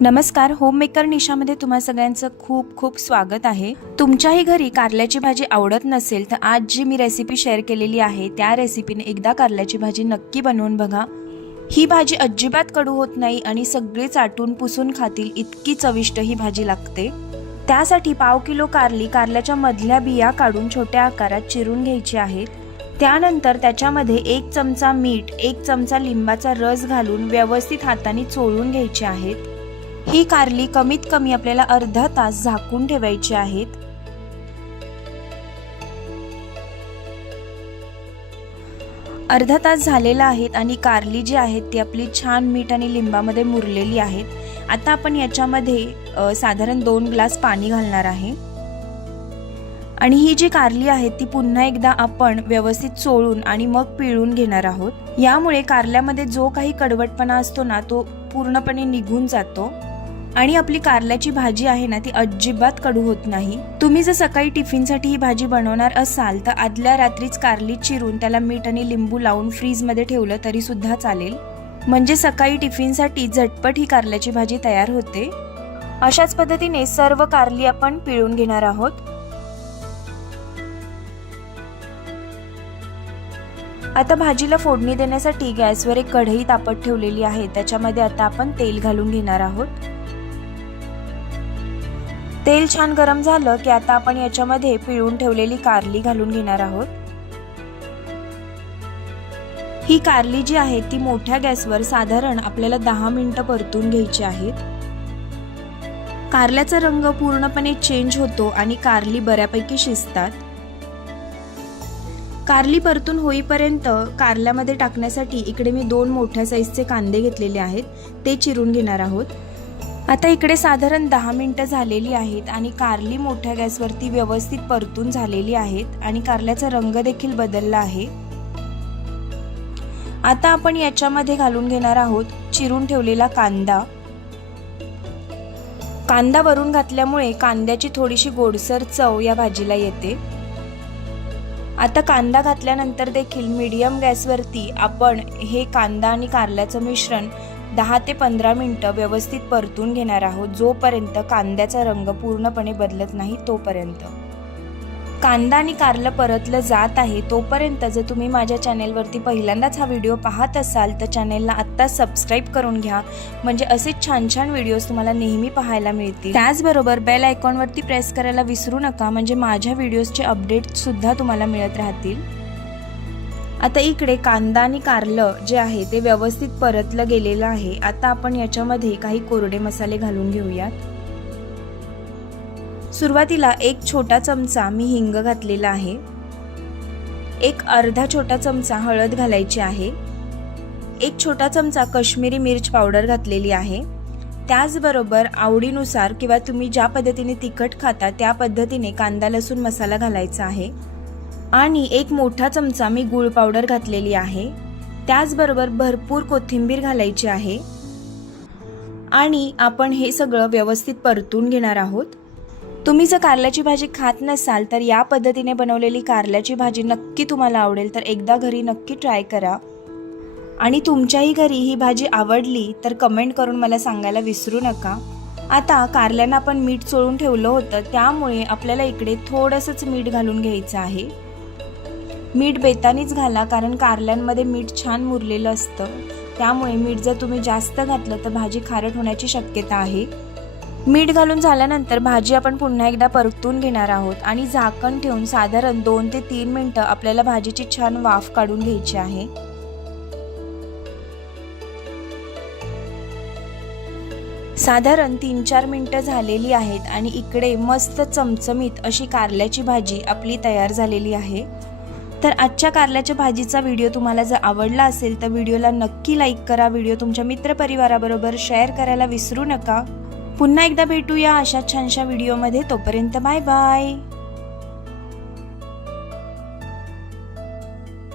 नमस्कार, होममेकर निशामध्ये तुम्हा सगळ्यांचं खूप खूप स्वागत आहे। तुमच्याही घरी कारल्याची भाजी आवडत नसेल तर आज जी मी रेसिपी शेअर केलेली आहे त्या रेसिपीने एकदा कारल्याची भाजी नक्की बनवून बघा। ही भाजी अजिबात कडू होत नाही आणि सगळे चाटून पुसून खातील इतकी चविष्ट ही भाजी लागते। त्यासाठी पाव किलो कारल्याच्या मधल्या बिया काढून छोट्या आकारात चिरून घ्यायची आहेत। त्यानंतर त्याच्यामध्ये 1 चमचा मीठ, 1 चमचा लिंबाचा रस घालून व्यवस्थित हाताने चोळून घ्यायची आहेत। ही कारली कमीत कमी आपल्याला अर्धा तास झाकून ठेवायची आहेत। अर्धा तास झालेला आहे आणि कारली जी आहे ती आपली छान मीठ आणि लिंबामध्ये मुरलेली आहेत। आता आपण याच्यामध्ये साधारण 2 ग्लास पाणी घालणार आहे आणि ही जी कारली आहे ती पुन्हा एकदा आपण व्यवस्थित चोळून आणि मग पिळून घेणार आहोत। यामुळे कारल्यामध्ये जो काही कडवटपणा असतो ना तो पूर्णपणे निघून जातो आणि आपली कारल्याची भाजी आहे ना ती अजिबात कडू होत नाही। तुम्ही जर सकाळी टिफिनसाठी ही भाजी बनवणार असाल तर आदल्या रात्रीच कारली चिरून त्याला मीठ आणि लिंबू लावून फ्रीज मध्ये ठेवलं तरी सुद्धा चालेल, म्हणजे सकाळी टिफिनसाठी झटपट ही कारल्याची भाजी तयार होते। अशाच पद्धतीने सर्व कारली आपण पिळून घेणार आहोत। आता भाजीला फोडणी देण्यासाठी गॅसवर एक कढई तापत ठेवलेली आहे, त्याच्यामध्ये आता आपण तेल घालून घेणार आहोत। तेल छान गरम झालं की आता आपण याच्यामध्ये पिळून ठेवलेली कारली घालून घेणार आहोत। ही कारली जी आहे ती मोठ्या गॅसवर साधारण आपल्याला 10 मिनिटं परतून घ्यायची आहेत। कारल्याचा रंग पूर्णपणे चेंज होतो आणि कारली बऱ्यापैकी शिजतात। कारली परतून होईपर्यंत कारल्यामध्ये टाकण्यासाठी इकडे मी 2 मोठ्या साईजचे कांदे घेतलेले आहेत, ते चिरून घेणार आहोत। आता इकडे साधारण 10 मिनिटं झालेली आहेत आणि कारली मोठ्या गॅसवरती व्यवस्थित परतून झालेली आहेत आणि कारल्याचा रंग देखील बदलला आहे। आता आपण याच्यामध्ये घालून घेणार आहोत चिरून ठेवलेला कांदा। कांदा वरून घातल्यामुळे कांद्याची थोडीशी गोडसर चव या भाजीला येते। आता कांदा घातल्यानंतर देखील मीडियम गॅसवरती आपण हे कांदा आणि कारल्याचं मिश्रण 10 ते 15 मिनिटं व्यवस्थित परतून घेणार आहोत, जोपर्यंत कांद्याचा रंग पूर्णपणे बदलत नाही तोपर्यंत। कांदा आणि कारलं परतलं जात आहे तोपर्यंत जर तुम्ही माझ्या चॅनेलवरती पहिल्यांदाच हा व्हिडिओ पाहत असाल तर चॅनेलला आत्ता सबस्क्राईब करून घ्या, म्हणजे असे छान छान व्हिडिओज तुम्हाला नेहमी पाहायला मिळतील। त्याचबरोबर बेल आयकॉनवरती प्रेस करायला विसरू नका, म्हणजे माझ्या व्हिडिओजचे अपडेट सुद्धा तुम्हाला मिळत राहतील। आता इकडे कांदा आणि कारलं जे आहे ते व्यवस्थित परतलं गेलेलं आहे। आता आपण याच्यामध्ये काही कोरडे मसाले घालून घेऊयात। सुरुवातीला 1 छोटा चमचा मी हिंग घातलेला आहे, एक अर्धा छोटा चमचा हळद घालायची आहे, 1 छोटा चमचा काश्मीरी मिर्च पावडर घातलेली आहे। त्याचबरोबर आवडीनुसार किंवा तुम्ही ज्या पद्धतीने तिखट खाता त्या पद्धतीने कांदा लसूण मसाला घालायचा आहे आणि 1 मोठा चमचा मी गूळ पावडर घातलेली आहे। त्याचबरोबर भरपूर कोथिंबीर घालायची आहे आणि आपण हे सगळं व्यवस्थित परतून घेणार आहोत। तुम्ही जर कारल्याची भाजी खात नसाल तर या पद्धतीने बनवलेली कारल्याची भाजी नक्की तुम्हाला आवडेल, तर एकदा घरी नक्की ट्राय करा आणि तुमच्याही घरी ही भाजी आवडली तर कमेंट करून मला सांगायला विसरू नका। आता कारल्यांना आपण मीठ चोळून ठेवलं होतं, त्यामुळे आपल्याला इकडे थोडंसंच मीठ घालून घ्यायचं आहे। मीठ बेतानीच घाला, कारण कारल्यांमध्ये मीठ छान मुरलेलं असतं, त्यामुळे मीठ जर तुम्ही जास्त घातलं तर भाजी खारट होण्याची शक्यता आहे। मीठ घालून झाल्यानंतर भाजी आपण पुन्हा एकदा परतून घेणार आहोत आणि झाकण ठेवून साधारण 2 ते 3 मिनिटं आपल्याला भाजीची छान वाफ काढून घ्यायची आहे। साधारण 3-4 मिनिटं झालेली आहेत आणि इकडे मस्त चमचमीत अशी कारल्याची भाजी आपली तयार झालेली आहे। तर आजच्या कारल्याच्या भाजीचा व्हिडिओ तुम्हाला जर आवडला असेल तर व्हिडिओला नक्की लाईक करा, व्हिडिओ तुमच्या मित्रपरिवाराबरोबर शेअर करायला विसरू नका। पुन्हा एकदा भेटूया अशा छानशा व्हिडिओमध्ये, तोपर्यंत बाय बाय।